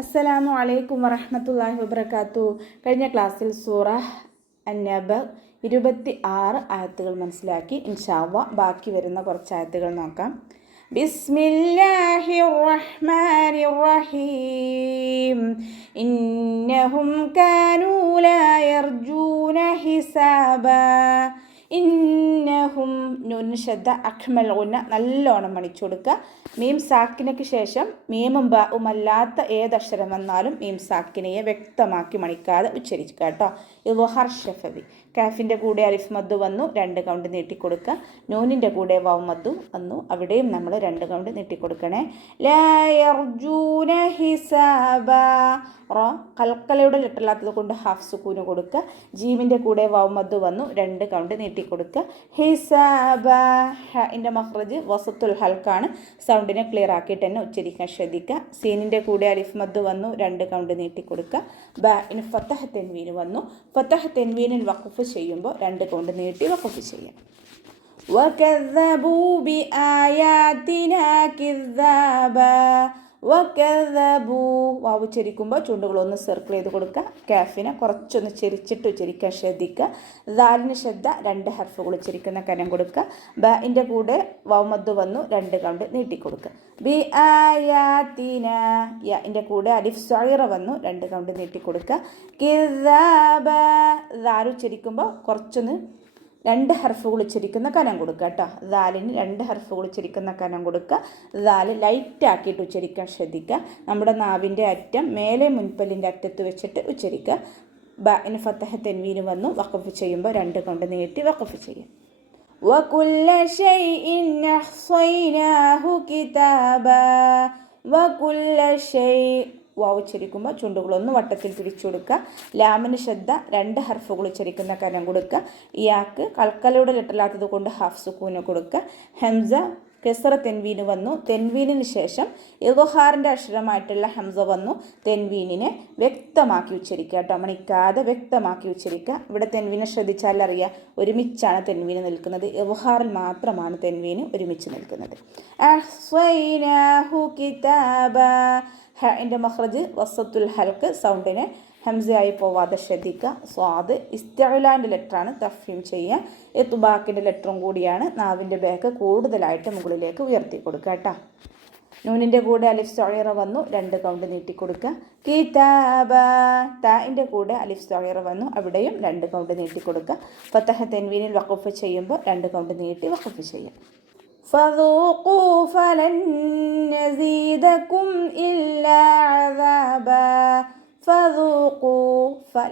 അസ്സലാമു അലൈക്കും വറഹ്മത്തുള്ളാഹി വബറകാതുഹു. കഴിഞ്ഞ ക്ലാസ്സിൽ സൂറ അന്നബ 26 ആയത്തുകൾ മനസ്സിലാക്കി. ഇൻഷാ അല്ലാഹ് ബാക്കി വരുന്ന കുറച്ച് ആയത്തുകൾ നോക്കാം. ബിസ്മില്ലാഹിർ റഹ്മാനിർ റഹീം. ഇന്നഹും കാനൂ ലാ യർജൂന ഹിസാബാ. ഇന്നഹും നൂന് ശദ്ദ അഖ്മൽ ഉന്ന നല്ലോണം മണിച്ചു കൊടുക്കുക. മീം സാക്കിനയ്ക്ക് ശേഷം മീമും ബാവും അല്ലാത്ത ഏതക്ഷരം വന്നാലും മീം സാക്കിനയെ വ്യക്തമാക്കി മണിക്കാതെ ഉച്ചരിക്കുക കേട്ടോ. ഇദ്ഹാർ ഷഫവി. കാഫിൻ്റെ കൂടെ അലിഫ് മദ്ദു വന്നു, 2 കൗണ്ട് നീട്ടിക്കൊടുക്കുക. നൂനിൻ്റെ കൂടെ വാവ് മദ്ദു വന്നു, അവിടെയും നമ്മൾ 2 കൗണ്ട് നീട്ടിക്കൊടുക്കണേ. ലാ യർജൂന ഹിസാബാ. കൽക്കലയുടെ ലിട്ടല്ലാത്തത് കൊണ്ട് ഹാഫ് സുക്കൂന് കൊടുക്കുക. ജീമിൻ്റെ കൂടെ വാവ് മദ്ദു വന്നു, 2 കൗണ്ട് നീട്ടിക്കൊടുക്കുക. ഹിസാബ. ഹിൻ്റെ മഖ്റജ് വസത്തുൽ ഹൽക്കാണ്, സൗണ്ടിനെ ക്ലിയർ ആക്കിയിട്ട് തന്നെ ഉച്ചരിക്കാൻ ശ്രദ്ധിക്കുക. സീനിൻ്റെ കൂടെ അലിഫ് മദ്ദു വന്നു, 2 കൗണ്ട് നീട്ടിക്കൊടുക്കുക. ബാഇന് ഫതഹ് തെൻവീന് വന്നു, ഫതഹ് തെൻവീനിൽ വഖഫ് ചെയ്യുമ്പോൾ 2 കൗണ്ട് നീട്ടി വഖഫ് ചെയ്യാം. വകദ്ദബൂ ബിആയാതിനാ കിദ്ദാബാ. വകദ്ദബൂ. വാവ് ഉച്ചരിക്കുമ്പോൾ ചുണ്ടുകളൊന്ന് സർക്കിൾ ചെയ്ത് കൊടുക്കുക. കാഫിനെ കുറച്ചൊന്ന് ചെരിച്ചിട്ട് ഉച്ചരിക്കാൻ ശ്രദ്ധിക്കുക. ദാലിന് ശബ്ദ 2 ഹർഫുകൾ ഉച്ചരിക്കുന്ന കനം കൊടുക്കുക. ബഇൻ്റെ കൂടെ വാവ് മദ്ദു വന്നു, 2 കൗണ്ട് നീട്ടിക്കൊടുക്കുക. ബി ആയാതിന. യഇൻ്റെ കൂടെ അലിഫ് സഗീറ വന്നു, 2 കൗണ്ട് നീട്ടിക്കൊടുക്കുക. കിദ്ദാബ. ദാൽ ഉച്ചരിക്കുമ്പോൾ കുറച്ചൊന്ന് 2 ഹർഫുകൾ ഉച്ചരിക്കുന്ന കനം കൊടുക്കുക കേട്ടോ. ദാലിന് 2 ഹർഫുകൾ ഉച്ചരിക്കുന്ന കനം കൊടുക്കുക. ദാല് ലൈറ്റ് ആക്കിയിട്ട് ഉച്ചരിക്കാൻ ശ്രദ്ധിക്കുക. നമ്മുടെ നാവിൻ്റെ അറ്റം മേലെ മുൻപല്ലിൻ്റെ അറ്റത്ത് വെച്ചിട്ട് ഉച്ചരിക്കുക. ബഇന് ഫതഹ് തെൻവീന് വന്നു, വഖഫ് ചെയ്യുമ്പോൾ 2 കൊണ്ട് നീട്ടി വഖഫ് ചെയ്യുക. വകുല്ല ശൈഇൻ അഹ്സൈനാഹു കിതാബാ. വകുല്ല ശൈ. വാവ് ഉച്ചരിക്കുമ്പോൾ ചുണ്ടുകളൊന്ന് വട്ടത്തിൽ തിരിച്ചു കൊടുക്കുക. ലാമിന് ശബ്ദ 2 ഹർഫുകൾ ഉച്ചരിക്കുന്ന കനം കൊടുക്കുക. ഇയാൾക്ക് കൽക്കലയുടെ ലിട്ടല്ലാത്തത് കൊണ്ട് ഹാഫ് സുക്കൂന് കൊടുക്കുക. ഹംസ കെസറ തെൻവീന് വന്നു, തെൻവീനിന് ശേഷം ഇദ്ഹാറിൻ്റെ അക്ഷരമായിട്ടുള്ള ഹംസ വന്നു. തെൻവീനിനെ വ്യക്തമാക്കി ഉച്ചരിക്കുക കേട്ടോ, മണിക്കാതെ വ്യക്തമാക്കി ഉച്ചരിക്കുക. ഇവിടെ തെൻവീനെ ശ്രദ്ധിച്ചാൽ അറിയാം, ഒരുമിച്ചാണ് തെൻവീന് നിൽക്കുന്നത്. ഇദ്ഹാറിൽ മാത്രമാണ് തെൻവീന് ഒരുമിച്ച് നിൽക്കുന്നത്. അഹ്സൈനാഹു കിതാബാ. ഹിൻ്റെ മഖ്റജ് വസത്തുൽ ഹൽക്ക്, സൗണ്ടിനെ ഹംസയായി പോവാതെ ശ്രദ്ധിക്കുക. സ്വാദ് ഇസ്തിഅലാൻ്റെ ലെറ്ററാണ്, തഫ്ഹീം ചെയ്യുക. ഇത്ബാക്കിൻ്റെ ലെറ്ററും കൂടിയാണ്. നാവിൻ്റെ ബാക്ക് കൂടുതലായിട്ട് മുകളിലേക്ക് ഉയർത്തി കൊടുക്കുക കേട്ടോ. നൂനിൻ്റെ കൂടെ അലിഫ് സഗീറ വന്നു, 2 കൗണ്ട് നീട്ടിക്കൊടുക്കുക. കിതാബ. താഇൻ്റെ കൂടെ അലിഫ് സഗീറ വന്നു, അവിടെയും 2 കൗണ്ട് നീട്ടിക്കൊടുക്കുക. ഫതഹ് തെൻവീനിൽ വഖഫ് ചെയ്യുമ്പോൾ 2 കൗണ്ട് നീട്ടി വഖഫ് ചെയ്യുക. ഫദൂഖൂ ഫലൻ നസീദകും ഇല്ലാ അദാബാ. ഫദൂഖൂ.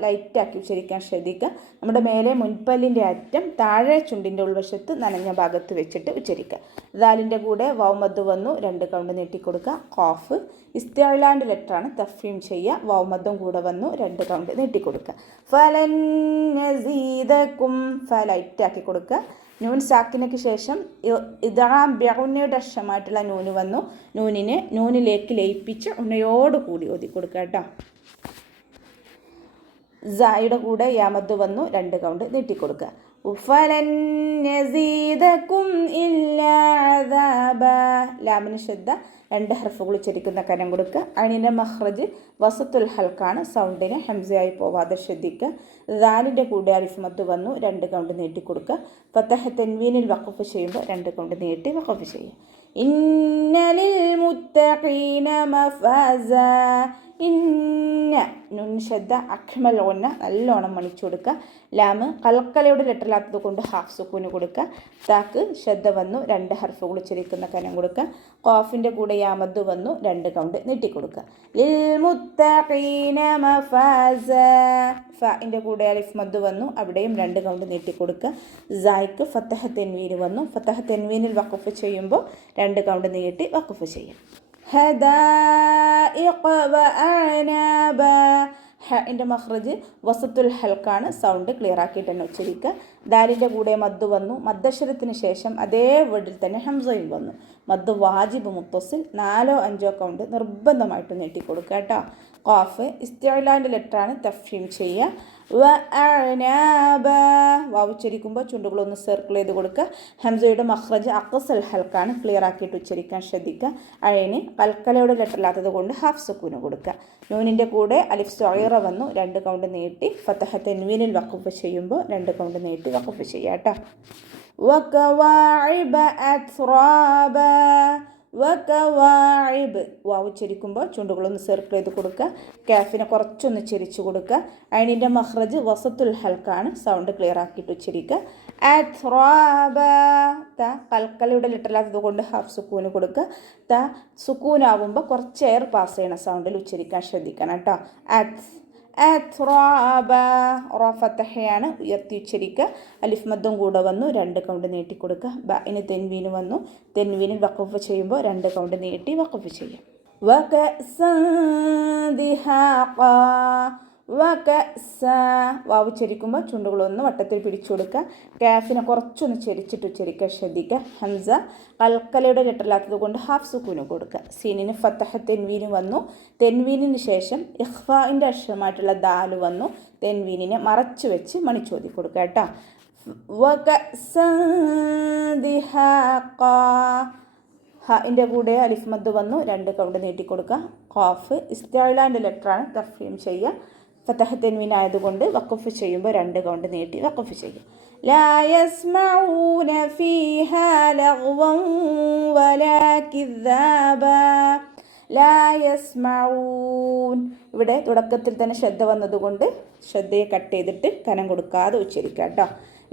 ലൈറ്റാക്കി ഉച്ചരിക്കാൻ ശ്രദ്ധിക്കുക. നമ്മുടെ മേലെ മുൻപല്ലിൻ്റെ അറ്റം താഴെ ചുണ്ടിൻ്റെ ഉൾവശത്ത് നനഞ്ഞ ഭാഗത്ത് വെച്ചിട്ട് ഉച്ചരിക്കുക. ദാലിൻ്റെ കൂടെ വാവ് മദ്ദു വന്നു, 2 കൗണ്ട് നീട്ടിക്കൊടുക്കുക. ഖാഫ് ഇസ്തിഅലാൻ്റെ ലെറ്ററാണ്, തഫ്ഹീം ചെയ്യുക. വാവ് മദ്ദും കൂടെ വന്നു, 2 കൗണ്ട് നീട്ടിക്കൊടുക്കുക. ഫലൻ നസീദകും. ലൈറ്റാക്കി കൊടുക്കുക. നൂൻ സാക്കിനയ്ക്ക് ശേഷം ഇദ്ഗാം ബിഉന്നയുടെ അക്ഷരമായിട്ടുള്ള നൂന് വന്നു. നൂനിനെ നൂനിലേക്ക് ലയിപ്പിച്ച് ഉണ്ണയോടുകൂടി ഓതി കൊടുക്കുക കേട്ടോ. സായുടെ കൂടെ യാമദ്ദു വന്നു, 2 കൗണ്ട് നീട്ടിക്കൊടുക്കുക. ഫലൻ നസീദകും ഇല്ലാ അദാബാ. ലാമിന് ശബ്ദ 2 ഹർഫുകൾ ഉച്ചരിക്കുന്ന കനം കൊടുക്കുക. അണിൻ്റെ മഖ്റജ് വസത്തുൽ ഹൽക്കാണ്, സൗണ്ടിനെ ഹംസയായി പോവാതെ ശ്രദ്ധിക്കുക. ദാലിൻ്റെ കൂടെ അലിഫ് മദ്ദു വന്നു, 2 കൗണ്ട് നീട്ടിക്കൊടുക്കുക. ഫതഹ് തെൻവീനിൽ വഖഫ് ചെയ്യുമ്പോൾ 2 കൗണ്ട് നീട്ടി വഖഫ് ചെയ്യുക. ഇന്നലിൽ മുത്തഖീന മഫാസ. ഇന്ന നുൻ ശദ്ദ അഖ്മൽ ഉന്ന നല്ലോണം മണിച്ചു കൊടുക്കുക. ലാമ് കൽക്കലയുടെ ലെറ്ററില്ലാത്തത് കൊണ്ട് ഹാഫ് സുക്കൂന് കൊടുക്കുക. താക്ക് ശദ്ദ വന്നു, 2 ഹർഫുകൾ ഉച്ചരിക്കുന്ന കനം കൊടുക്കുക. ഖാഫിൻ്റെ കൂടെ യാമദ്ദു വന്നു, 2 കൗണ്ട് നീട്ടിക്കൊടുക്കുക. ലിൽ മുത്തഖീന മഫാസ. ഫഇൻ്റെ കൂടെ അലിഫ് മദ്ദു വന്നു, അവിടെയും 2 കൗണ്ട് നീട്ടിക്കൊടുക്കുക. സായ്ക്ക് ഫതഹ് തെൻവീന് വന്നു, ഫതഹ് തെൻവീനിൽ വഖഫ് ചെയ്യുമ്പോൾ 2 കൗണ്ട് നീട്ടി വഖഫ് ചെയ്യും. ഹദായിഖ വഅനാബ. ഹിൻ്റെ മഖ്റജ് വസത്തുൽ ഹൽക്കാണ്, സൗണ്ട് ക്ലിയർ ആക്കിയിട്ട് തന്നെ ഉച്ചരിക്കുക. ദാലിൻ്റെ കൂടെ മദ്ദു വന്നു, മദ്ദക്ഷരത്തിന് ശേഷം അതേ വേർഡിൽ തന്നെ ഹംസയും വന്നു. മദ്ദു വാജിബ് മുത്തസിൽ 4-5 കൗണ്ട് നിർബന്ധമായിട്ട് നീട്ടിക്കൊടുക്കുക കേട്ടോ. ഖാഫ് ഇസ്തിഅലാൻ്റെ ലെറ്ററാണ്, തഫ്ഹീം ചെയ്യുക. വഅഅനാബ. വാവ് ഉച്ചരിക്കുമ്പോൾ ചുണ്ടുകളൊന്ന് സർക്കിൾ ചെയ്ത് കൊടുക്കുക. ഹംസയുടെ മഖ്റജ് അഖ്സൽ ഹൽക്കാണ്, ക്ലിയർ ആക്കിയിട്ട് ഉച്ചരിക്കാൻ ശ്രദ്ധിക്കുക. അഴന് കൽക്കലയുടെ ലെറ്ററില്ലാത്തത് കൊണ്ട് ഹാഫ് സുക്കൂന് കൊടുക്കുക. നൂനിൻ്റെ കൂടെ അലിഫ് സ്വഗീറ വന്നു, 2 കൗണ്ട് നീട്ടി ഫതഹ തൻവീനിൽ വഖഫ് ചെയ്യുമ്പോൾ 2 കൗണ്ട് നീട്ടി വഖഫ് ചെയ്യുക കേട്ടോ. വകവാഇബ അത്റാബ. വകവാഇബ് വാവ് ഉച്ചരിക്കുമ്പോൾ ചുണ്ടുകളൊന്ന് സർക്കിൾ ചെയ്ത് കൊടുക്കുക. കാഫിനെ കുറച്ചൊന്ന് ചെരിച്ച് കൊടുക്കുക. അയിനിൻ്റെ മഖ്റജ് വസത്തുൽ ഹൽക്കാണ്, സൗണ്ട് ക്ലിയർ ആക്കിയിട്ട് ഉച്ചരിക്കുക. അത്റാബ. ത കൽക്കലയുടെ ലിറ്ററിലാത്തത് കൊണ്ട് ഹാഫ് സുക്കൂന് കൊടുക്കുക. ത സുക്കൂനാവുമ്പോൾ കുറച്ച് എയർ പാസ് ചെയ്യണ സൗണ്ടിൽ ഉച്ചരിക്കാൻ ശ്രദ്ധിക്കണം കേട്ടോ. അത്റാബ. റ ഫതഹയാണ്, ഉയർത്തി ഉച്ചരിക്കുക. അലിഫ് മദ്ദും കൂടെ വന്നു, 2 കൗണ്ട് നീട്ടി കൊടുക്കുക. ബഇന് തെൻവീന് വന്നു, തെൻവീനിൽ വഖഫ് ചെയ്യുമ്പോൾ 2 കൗണ്ട് നീട്ടി വഖഫ് ചെയ്യാം. വകഅസൻ ദിഹാഖ. വകഅസ. വാവ് ഉച്ചരിക്കുമ്പോൾ ചുണ്ടുകളൊന്ന് വട്ടത്തിൽ പിടിച്ചു കൊടുക്കുക. കാഫിനെ കുറച്ചൊന്ന് ചെരിച്ചിട്ട് ഉച്ചരിക്കാൻ ശ്രദ്ധിക്കുക. ഹംസ കൽക്കലയുടെ ലെറ്ററില്ലാത്തത് കൊണ്ട് ഹാഫ് സുക്കൂന് കൊടുക്കുക. സീനിന് ഫതഹ തെൻവീന് വന്നു, തെൻവീനിന് ശേഷം ഇഖ്ഫാഇൻ്റെ അക്ഷരമായിട്ടുള്ള ദാല് വന്നു. തെൻവീനിനെ മറച്ചു വെച്ച് മണിച്ചോതി കൊടുക്കുക കേട്ടോ. വകഅസൻ ദിഹാഖ. ഹഇൻ്റെ കൂടെ അലിഫ് മദ് വന്നു, 2 കൗണ്ട് നീട്ടി കൊടുക്കുക. ഖാഫ് ഇസ്തിഅലാൻ്റെ ലെറ്ററാണ്, തഫ്ഹീം ചെയ്യുക. ഫതഹ തെൻവീൻ ആയതുകൊണ്ട് വഖഫ് ചെയ്യുമ്പോൾ 2 കൗണ്ട് നീട്ടി വഖഫ് ചെയ്യും. ലാ യസ്മഊന ഫീഹാ ലഗ്വൻ വലാ കിദ്ദാബ. ലാ യസ്മഊൻ. ഇവിടെ തുടക്കത്തിൽ തന്നെ ശ്രദ്ധ വന്നതുകൊണ്ട് ശ്രദ്ധയെ കട്ട് ചെയ്തിട്ട് കനം കൊടുക്കാതെ ഉച്ചരിക്കുക കേട്ടോ.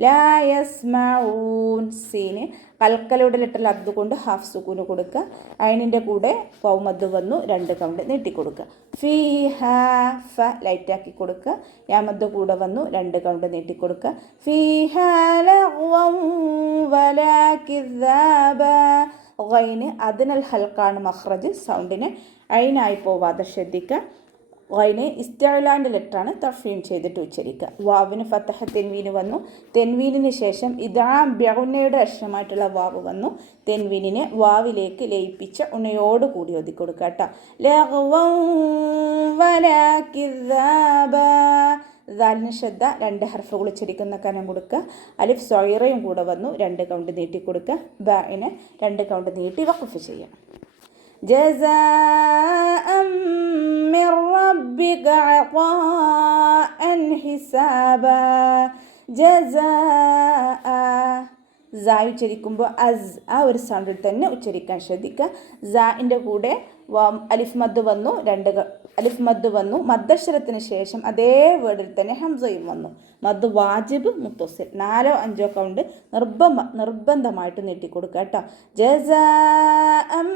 ലാ യസ്മഊൻ. സീന് കൽക്കലയുടെ ലെറ്ററിൽ അതുകൊണ്ട് ഹാഫ് സുക്കൂന് കൊടുക്കുക. അയിനിൻ്റെ കൂടെ പൗമദ് വന്നു, 2 കൗണ്ട് നീട്ടി കൊടുക്കുക. ഫീഹ. ഫ ലൈറ്റാക്കി കൊടുക്കുക. യാമദ് കൂടെ വന്നു, 2 കൗണ്ട് നീട്ടി കൊടുക്കുക. ഫീഹ ലഗ്വൻ വലാ കിദ്ദാബ. ഗൈന് അദ്നൽ ഹൽക്കാണ് മഖ്റജ്, സൗണ്ടിന് അയിനായി പോവാതെ ശ്രദ്ധിക്കുക. ഗൈന് ഇസ്തിഅലാൻ്റെ ലെറ്ററാണ്, തഫ്ഹീം ചെയ്തിട്ട് ഉച്ചരിക്കുക. വാവിന് ഫതഹ തെൻവീന് വന്നു, തെൻവീനിന് ശേഷം ഇദ്ഗാം ബിഉന്നയുടെ അക്ഷരമായിട്ടുള്ള വാവ് വന്നു. തെൻവീനിനെ വാവിലേക്ക് ലയിപ്പിച്ച ഉണയോട് കൂടി ഓതി കൊടുക്കുക കേട്ടോ. ലഗ്വൻ വലാ കിദ്ദാബ. ദാലിന് ശ്രദ്ധ, 2 ഹർഫുകൾ ഉച്ചരിക്കുന്ന കനം കൊടുക്കുക. അലിഫ് സ്വഗീറയും കൂടെ വന്നു, 2 കൗണ്ട് നീട്ടി കൊടുക്കുക. ബഇന് 2 കൗണ്ട് നീട്ടി വഖഫ് ചെയ്യാം. ജസാഅൻ മിർ റബ്ബിക അതാഅൻ ഹിസാബ. ജസാഅ. സായ് ഉച്ചരിക്കുമ്പോൾ അസ് ആ ഒരു സൗണ്ടിൽ തന്നെ ഉച്ചരിക്കാൻ ശ്രദ്ധിക്കുക. സാഇൻ്റെ കൂടെ അലിഫ് മദ് വന്നു, 2 അലിഫ് മദ് വന്നു. മദ്ദക്ഷരത്തിന് ശേഷം അതേ വേർഡിൽ തന്നെ ഹംസയും വന്നു. മദ് വാജിബ് മുത്തസിൽ 4 or 5 കൗണ്ട് നിർബന്ധമായിട്ട് നീട്ടിക്കൊടുക്കുക കേട്ടോ. ജസാഅൻ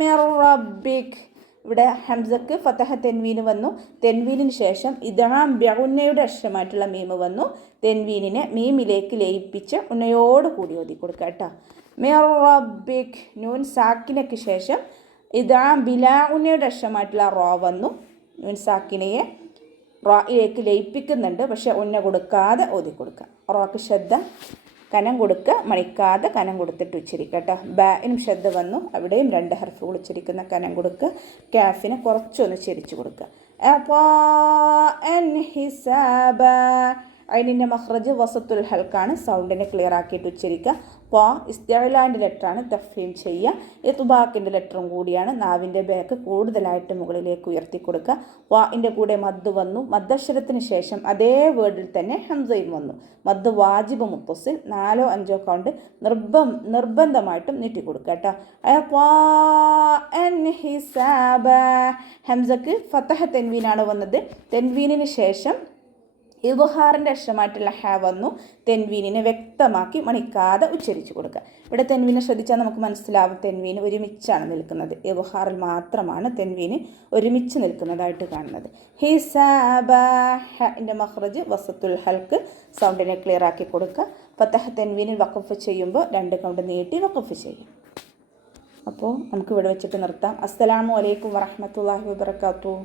മിർ റബ്ബിക്. ഇവിടെ ഹംസക്ക് ഫതഹ തെൻവീന് വന്നു, തെൻവീനിന് ശേഷം ഇദ്ഗാം ബിഉന്നയുടെ അക്ഷരമായിട്ടുള്ള മീമ് വന്നു. തെൻവീനിനെ മീമിലേക്ക് ലയിപ്പിച്ച് ഉന്നയോട് കൂടി ഓതി കൊടുക്കുക കേട്ടോ. മിർ റബ്ബിക്. നൂൻ സാക്കിനയ്ക്ക് ശേഷം ഇദ്ഗാം ബിലാ ഉന്നയുടെ അക്ഷരമായിട്ടുള്ള റോ വന്നു. നൂൻ സാക്കിനയെ റോയിലേക്ക് ലയിപ്പിക്കുന്നുണ്ട്, പക്ഷെ ഉന്ന കൊടുക്കാതെ ഓതി കൊടുക്കുക. റോക്ക് ശ്രദ്ധ, കനം കൊടുക്കുക, മണിക്കാതെ കനം കൊടുത്തിട്ട് ഉച്ചരിക്കുക കേട്ടോ. ബാഇനും ശ്രദ്ധ വന്നു, അവിടെയും 2 ഹർഫുകൾ ഉച്ചരിക്കുന്ന കനം കൊടുക്കുക. കാഫിനെ കുറച്ചൊന്ന് ചെരിച്ചു കൊടുക്കുക. അതാഅൻ ഹിസാബ. അയിനിൻ്റെ മഖ്റജ് വസത്തുൽ ഹൽക്കാണ്, സൗണ്ടിനെ ക്ലിയർ ആക്കിയിട്ട് ഉച്ചരിക്കുക. പ ഇസ്തിഅലാൻ്റെ ലെറ്ററാണ്, തഫ്ഹീം ചെയ്യുക. ഇത്ബാക്കിൻ്റെ ലെറ്ററും കൂടിയാണ്. നാവിൻ്റെ ബാക്ക് കൂടുതലായിട്ട് മുകളിലേക്ക് ഉയർത്തി കൊടുക്കുക. വാഇൻ്റെ കൂടെ മദ് വന്നു, മദ്ദക്ഷരത്തിന് ശേഷം അതേ വേർഡിൽ തന്നെ ഹംസയും വന്നു. മദ് വാജിബ് മുത്തസിൽ 4 or 5 കൗണ്ട് നിർബന്ധമായിട്ടും നീട്ടിക്കൊടുക്കുക കേട്ടോ. അതാഅൻ ഹിസാബ. ഹംസക്ക് ഫതഹ തെൻവീനാണ് വന്നത്. തെൻവീനിന് ശേഷം ഇദ്ഹാറിൻ്റെ അക്ഷരമായിട്ടുള്ള ഹ വന്നു. തെൻവീനിനെ വ്യക്തമാക്കി മണിക്കാതെ ഉച്ചരിച്ചു കൊടുക്കുക. ഇവിടെ തെൻവീനെ ശ്രദ്ധിച്ചാൽ നമുക്ക് മനസ്സിലാവും, തെൻവീന് ഒരുമിച്ചാണ് നിൽക്കുന്നത്. ഇദ്ഹാറിൽ മാത്രമാണ് തെൻവീന് ഒരുമിച്ച് നിൽക്കുന്നതായിട്ട് കാണുന്നത്. ഹിസാബ. ഹൻ്റെ മഖ്റജ് വസത്തുൽ ഹൽക്ക്, സൗണ്ടിനെ ക്ലിയർ ആക്കി കൊടുക്കുക. ഫതഹ തെൻവീനിൽ വഖഫ് ചെയ്യുമ്പോൾ 2 കൗണ്ട് നീട്ടി വഖഫ് ചെയ്യും. അപ്പോൾ നമുക്ക് ഇവിടെ വെച്ചിട്ട് നിർത്താം. അസ്സലാമു അലൈക്കും വറഹ്മത്തുള്ളാഹി വബറകാതുഹു.